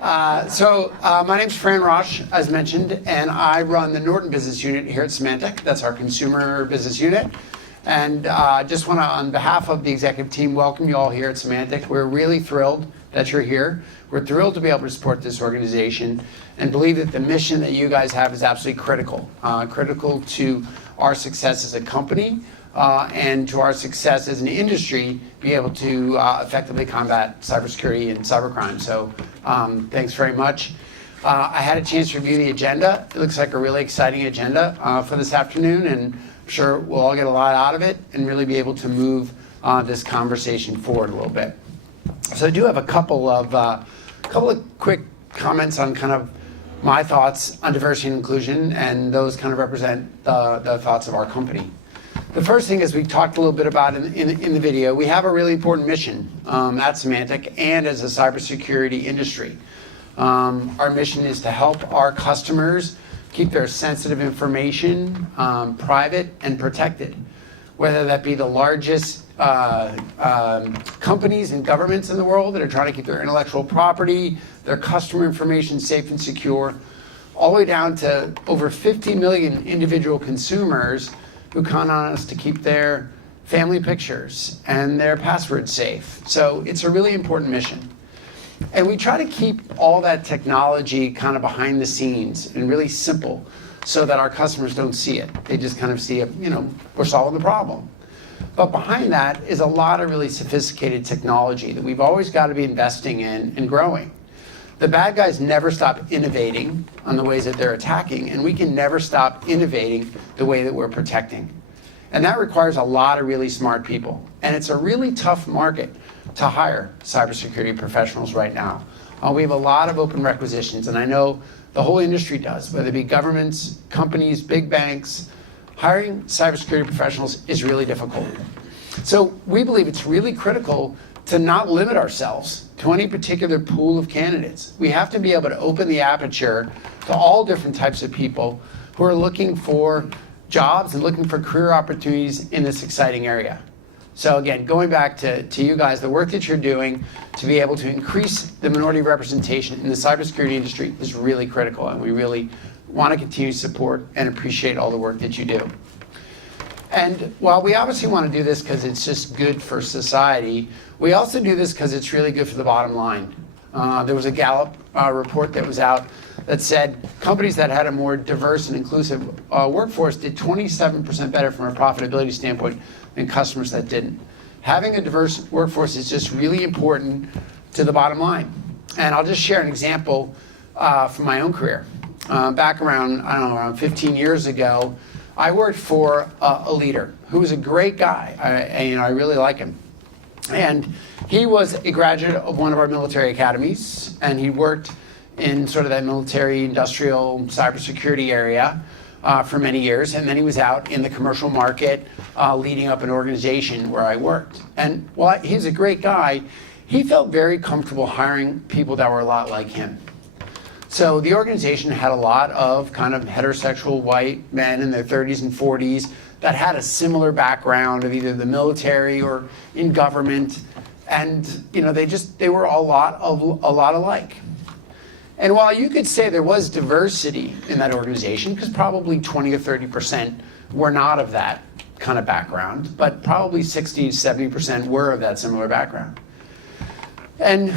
My name's Fran Rosch, as mentioned, and I run the Norton business unit here at Symantec. That's our consumer business unit. And just want to, on behalf of the executive team, welcome you all here at Symantec. We're really thrilled that you're here. We're thrilled to be able to support this organization and believe that the mission that you guys have is absolutely critical. Critical to our success as a company and to our success as an industry, be able to effectively combat cybersecurity and cybercrime. So thanks very much. I had a chance to review the agenda. It looks like a really exciting agenda for this afternoon, and I'm sure we'll all get a lot out of it and really be able to move this conversation forward a little bit. So I do have a couple of quick comments on kind of my thoughts on diversity and inclusion, and those kind of represent the thoughts of our company. The first thing is, we talked a little bit about in the video, we have a really important mission at Symantec and as a cybersecurity industry. Our mission is to help our customers keep their sensitive information private and protected, whether that be the largest companies and governments in the world that are trying to keep their intellectual property, their customer information safe and secure, all the way down to over 50 million individual consumers who count on us to keep their family pictures and their passwords safe. So it's a really important mission. And we try to keep all that technology kind of behind the scenes and really simple so that our customers don't see it. They just kind of see it, we're solving the problem. But behind that is a lot of really sophisticated technology that we've always got to be investing in and growing. The bad guys never stop innovating on the ways that they're attacking, and we can never stop innovating the way that we're protecting. And that requires a lot of really smart people. And it's a really tough market to hire cybersecurity professionals right now. We have a lot of open requisitions, and I know the whole industry does, whether it be governments, companies, big banks. Hiring cybersecurity professionals is really difficult. So we believe it's really critical to not limit ourselves to any particular pool of candidates. We have to be able to open the aperture to all different types of people who are looking for jobs and looking for career opportunities in this exciting area. So again, going back to you guys, the work that you're doing to be able to increase the minority representation in the cybersecurity industry is really critical, and we really want to continue to support and appreciate all the work that you do. And while we obviously want to do this because it's just good for society, we also do this because it's really good for the bottom line. There was a Gallup report that was out that said companies that had a more diverse and inclusive workforce did 27% better from a profitability standpoint than customers that didn't. Having a diverse workforce is just really important to the bottom line. And I'll just share an example from my own career. Back around 15 years ago, I worked for a leader who was a great guy. I really like him. And he was a graduate of one of our military academies, and he worked in sort of that military industrial cybersecurity area for many years. And then he was out in the commercial market leading up an organization where I worked. And while he's a great guy, he felt very comfortable hiring people that were a lot like him. So the organization had a lot of kind of heterosexual white men in their 30s and 40s that had a similar background of either the military or in government, and they were a lot alike. And while you could say there was diversity in that organization, because probably 20 or 30% were not of that kind of background, but probably 60 to 70% were of that similar background. And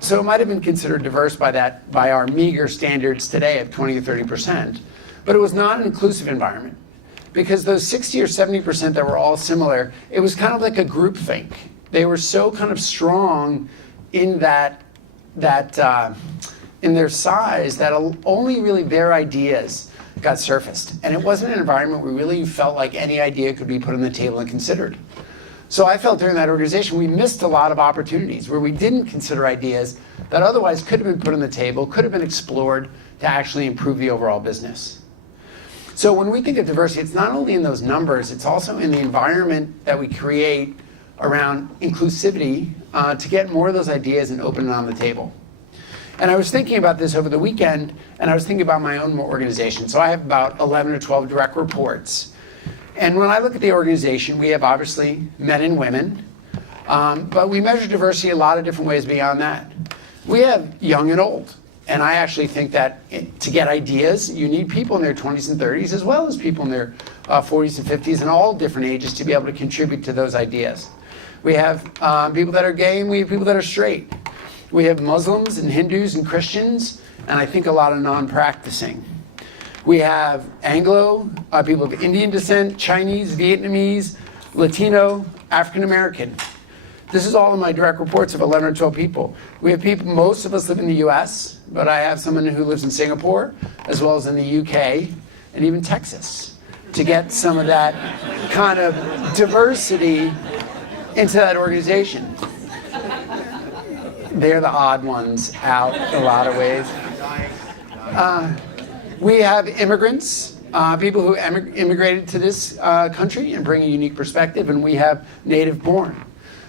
so it might have been considered diverse by our meager standards today of 20 to 30%, but it was not an inclusive environment, because those 60 or 70% that were all similar, it was kind of like a group think. They were so kind of strong in in their size that only really their ideas got surfaced. And it wasn't an environment where we really felt like any idea could be put on the table and considered. So I felt during that organization we missed a lot of opportunities where we didn't consider ideas that otherwise could have been put on the table, could have been explored to actually improve the overall business. So when we think of diversity, it's not only in those numbers, it's also in the environment that we create around inclusivity to get more of those ideas and open it on the table. And I was thinking about this over the weekend, and I was thinking about my own organization. So I have about 11 or 12 direct reports. And when I look at the organization, we have obviously men and women, but we measure diversity a lot of different ways beyond that. We have young and old. And I actually think that to get ideas, you need people in their 20s and 30s as well as people in their 40s and 50s and all different ages to be able to contribute to those ideas. We have people that are gay and we have people that are straight. We have Muslims and Hindus and Christians, and I think a lot of non-practicing. We have Anglo, people of Indian descent, Chinese, Vietnamese, Latino, African American. This is all in my direct reports of 11 or 12 people. We have people, most of us live in the US, but I have someone who lives in Singapore, as well as in the UK, and even Texas, to get some of that kind of diversity into that organization. They're the odd ones out in a lot of ways. We have immigrants, people who immigrated to this country and bring a unique perspective, and we have native born.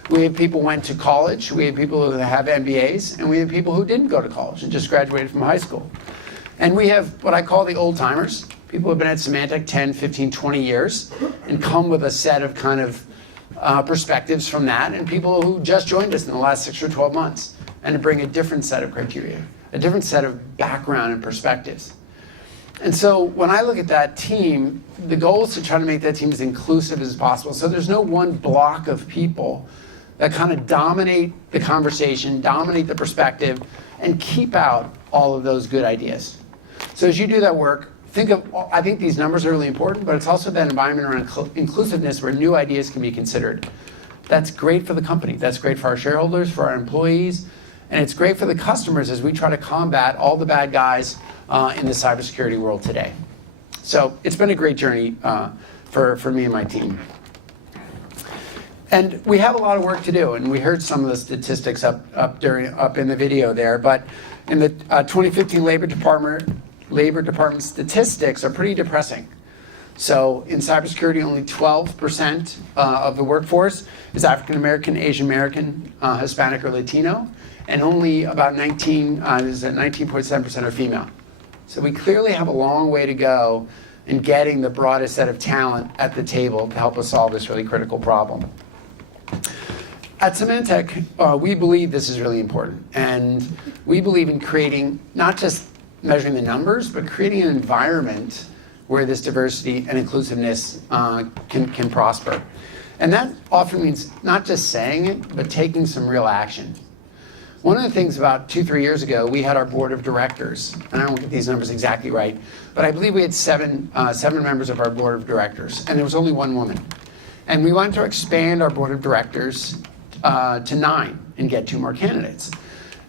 We have people who went to college, we have people who have MBAs, and we have people who didn't go to college and just graduated from high school. And we have what I call the old timers, people who have been at Symantec 10, 15, 20 years and come with a set of kind of perspectives from that, and people who just joined us in the last 6 or 12 months and to bring a different set of criteria, a different set of background and perspectives. And so when I look at that team, the goal is to try to make that team as inclusive as possible. So there's no one block of people that kind of dominate the conversation, dominate the perspective, and keep out all of those good ideas. So as you do that work, I think these numbers are really important, but it's also that environment around inclusiveness where new ideas can be considered. That's great for the company. That's great for our shareholders, for our employees, and it's great for the customers as we try to combat all the bad guys in the cybersecurity world today. So it's been a great journey for me and my team. And we have a lot of work to do, and we heard some of the statistics up in the video there, but in the 2015 Labor Department statistics are pretty depressing. So in cybersecurity, only 12% of the workforce is African American, Asian American, Hispanic, or Latino, and only about 19.7% are female. So we clearly have a long way to go in getting the broadest set of talent at the table to help us solve this really critical problem. At Symantec, we believe this is really important, and we believe in creating, not just measuring the numbers, but creating an environment where this diversity and inclusiveness can prosper. And that often means not just saying it, but taking some real action. One of the things about 2-3 years ago, we had our board of directors, and I don't get these numbers exactly right, but I believe we had seven members of our board of directors, and there was only one woman. And we wanted to expand our board of directors to 9 and get 2 more candidates.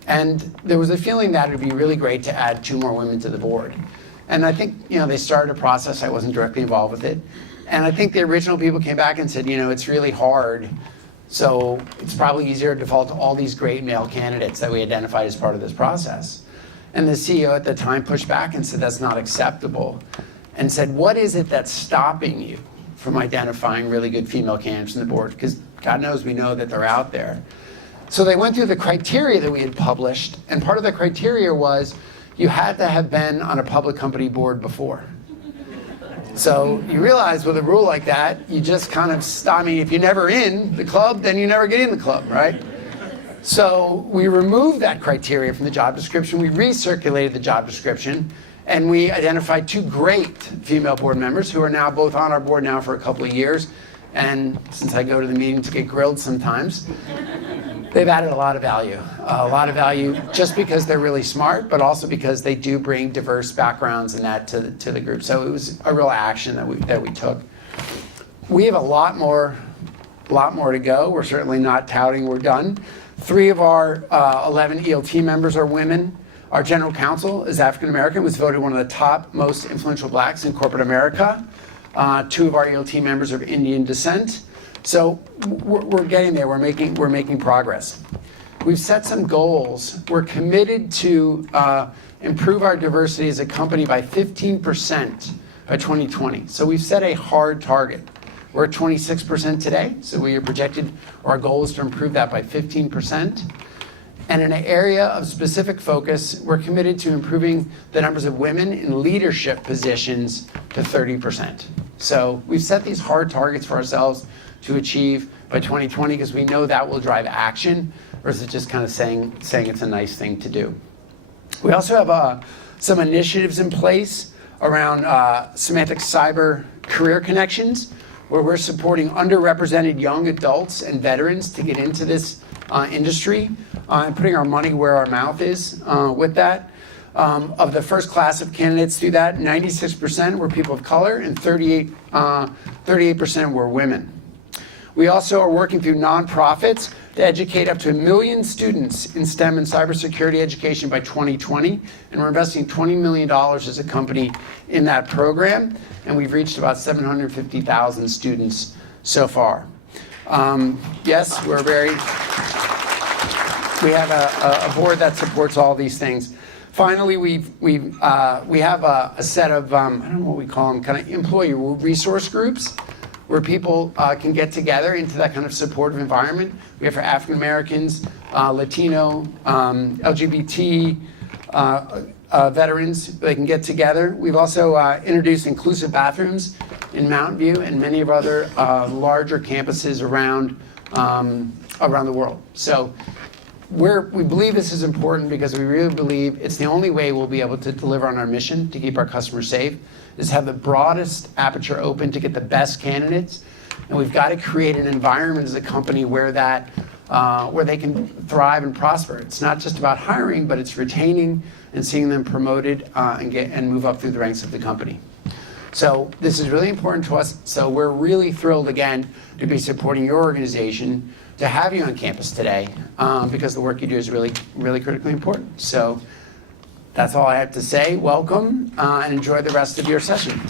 And there was a feeling that it would be really great to add 2 more women to the board. And I think, they started a process. I wasn't directly involved with it. And I think the original people came back and said, it's really hard. So it's probably easier to default to all these great male candidates that we identified as part of this process. And the CEO at the time pushed back and said, that's not acceptable. And said, what is it that's stopping you from identifying really good female candidates on the board? Because God knows we know that they're out there. So they went through the criteria that we had published, and part of the criteria was you had to have been on a public company board before. So you realize with a rule like that, you just kind of stop. I mean, if you're never in the club, then you never get in the club, right? So we removed that criteria from the job description. We recirculated the job description, and we identified 2 great female board members who are now both on our board now for a couple of years. And since I go to the meeting to get grilled sometimes, they've added a lot of value just because they're really smart, but also because they do bring diverse backgrounds and that to the group. So it was a real action that we took. We have a lot more to go. We're certainly not touting we're done. 3 of our 11 ELT members are women. Our general counsel is African American, was voted one of the top most influential blacks in corporate America. 2 of our ELT members are of Indian descent. So we're getting there. We're making progress. We've set some goals. We're committed to improve our diversity as a company by 15% by 2020. So we've set a hard target. We're at 26% today. So we are projected, our goal is to improve that by 15%. And in an area of specific focus, we're committed to improving the numbers of women in leadership positions to 30%. So we've set these hard targets for ourselves to achieve by 2020 because we know that will drive action versus just kind of saying it's a nice thing to do. We also have some initiatives in place around Symantec Cyber Career Connections, where we're supporting underrepresented young adults and veterans to get into this industry and putting our money where our mouth is with that. Of the first class of candidates through that, 96% were people of color and 38% were women. We also are working through nonprofits to educate up to 1 million students in STEM and cybersecurity education by 2020, and we're investing $20 million as a company in that program, and we've reached about 750,000 students so far. Yes, we have a board that supports all these things. Finally, we have a set of, I don't know what we call them, kind of employee resource groups where people can get together into that kind of supportive environment. We have for African Americans, Latino, LGBT veterans, they can get together. We've also introduced inclusive bathrooms in Mountain View and many of other larger campuses around the world. So we believe this is important because we really believe it's the only way we'll be able to deliver on our mission to keep our customers safe, is have the broadest aperture open to get the best candidates. And we've got to create an environment as a company where they can thrive and prosper. It's not just about hiring, but it's retaining and seeing them promoted and move up through the ranks of the company. So this is really important to us. So we're really thrilled, again, to be supporting your organization, to have you on campus today, because the work you do is really, really critically important. So that's all I have to say. Welcome, and enjoy the rest of your session.